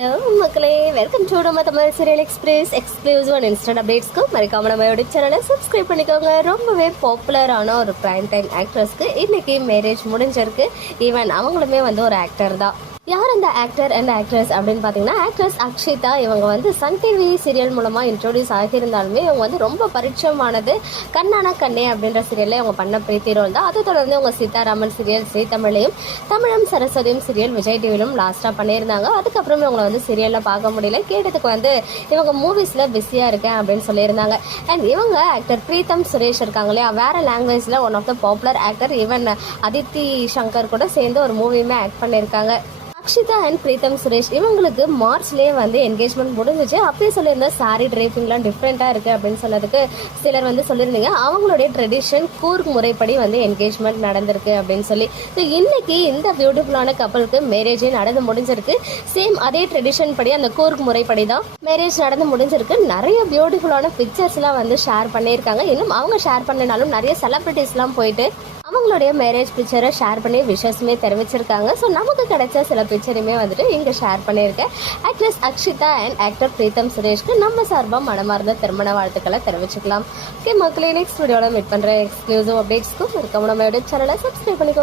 Hello மக்களே. Welcome to நம்ம Tamil serial express exclusive and instant அப்டேட்ஸ்க்கு மறக்காம நம்ம யூடியூப் சேனலை சப்ஸ்கிரைப் பண்ணிக்கோங்க. ரொம்பவே பாப்புலரான ஒரு பிரைம் டைம் ஆக்ட்ரஸ்க்கு இன்னைக்கு மேரேஜ் முடிஞ்சிருக்கு. ஈவன் அவங்களுமே வந்து ஒரு ஆக்டர் தான். யார் அந்த ஆக்டர் அண்ட் ஆக்ட்ரஸ் அப்படின்னு பார்த்தீங்கன்னா ஆக்ட்ரஸ் அக்ஷிதா. இவங்க வந்து சன் டிவி சீரியல் மூலமாக இன்ட்ரோடியூஸ் ஆகியிருந்தாலுமே இவங்க வந்து ரொம்ப பரிச்சயமானது கண்ணான கண்ணே அப்படின்ற சீரியலில் இவங்க பண்ண பிரீத்தி ரோல் தான். அதை தொடர்ந்து இவங்க சீதாராமன் சீரியல் ஸ்ரீ தமிழையும் தமிழும் சரஸ்வதியும் சீரியல் விஜய் டிவிலும் லாஸ்ட்டாக பண்ணியிருந்தாங்க. அதுக்கப்புறம் இவங்களை வந்து சீரியலில் பார்க்க முடியல. கேட்டதுக்கு வந்து இவங்க மூவிஸில் பிஸியாக இருக்கேன் அப்படின்னு சொல்லியிருந்தாங்க. அண்ட் இவங்க ஆக்டர் பிரீத்தம் சுரேஷ் இருக்காங்க இல்லையா? வேறு லாங்குவேஜில் one of the popular actor even Aditi Shankar கூட சேர்ந்து ஒரு மூவியுமே ஆக்ட் பண்ணியிருக்காங்க. அக்ஷிதா அண்ட் பிரீத்தம் சுரேஷ் இவங்களுக்கு மார்ச்லேயே வந்து என்கேஜ்மெண்ட் முடிஞ்சிச்சு. அப்பயே சொல்லியிருந்த சாரி ட்ரேப்பிங்லாம் டிஃப்ரெண்ட்டாக இருக்குது அப்படின்னு சொன்னதுக்கு சிலர் வந்து சொல்லியிருந்தீங்க. அவங்களுடைய ட்ரெடிஷன் கூர்க் முறைப்படி வந்து என்கேஜ்மெண்ட் நடந்திருக்கு அப்படின்னு சொல்லி. ஸோ இன்னைக்கு இந்த பியூட்டிஃபுல்லான கப்பலுக்கு மேரேஜே நடந்து முடிஞ்சிருக்கு. சேம் அதே ட்ரெடிஷன் படி அந்த கூர்க் முறைப்படி தான் மேரேஜ் நடந்து முடிஞ்சிருக்கு. நிறைய பியூட்டிஃபுல்லான பிக்சர்ஸ்லாம் வந்து ஷேர் பண்ணியிருக்காங்க. இன்னும் அவங்க ஷேர் பண்ணினாலும் நிறைய செலிப்ரிட்டிஸ்லாம் போயிட்டு அவங்களுடைய மேரேஜ் பிக்சரை ஷேர் பண்ணி விஷஸுமே தெரிவிச்சிருக்காங்க. ஸோ நமக்கு கிடைச்ச சில பிக்சரையுமே வந்துட்டு இங்கே ஷேர் பண்ணியிருக்கேன். Actress Akshitha and actor Preetham சுரேஷ்க்கு நம்ம சார்பாக மனமார்ந்த திருமண வாழ்த்துக்களை தெரிவிச்சுக்கலாம். ஓகே மக்களே நெக்ஸ்ட் வீடியோவில் மீட் பண்ணுற எக்ஸ்க்ளூசிவ் அப்டேட்ஸ்க்கும் இருக்க நம்ம சேனலை சப்ஸ்கிரைப் பண்ணிக்கோங்க.